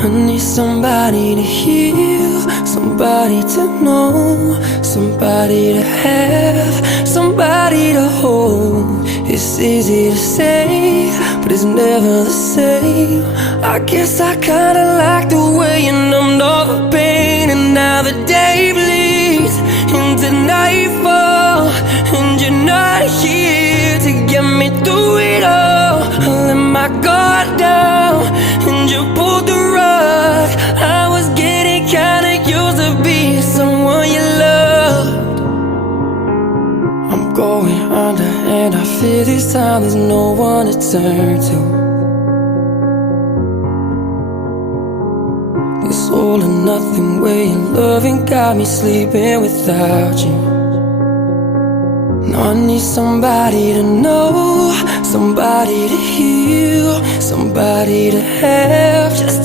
I need somebody to heal, somebody to know, somebody to have, somebody to hold. It's easy to say, but it's never the same. I guess I kinda like the way you numbed all the pain. And now the day bleeds into nightfall, and you're not here to get me through it all. I let my guard down, and you pulled the rug. I was getting kinda used to being someone you loved. I'm going under, and I fear this time there's no one to turn to. This all or nothing way of loving got me sleeping without you. Now I need somebody to know, somebody to heal, somebody to have, just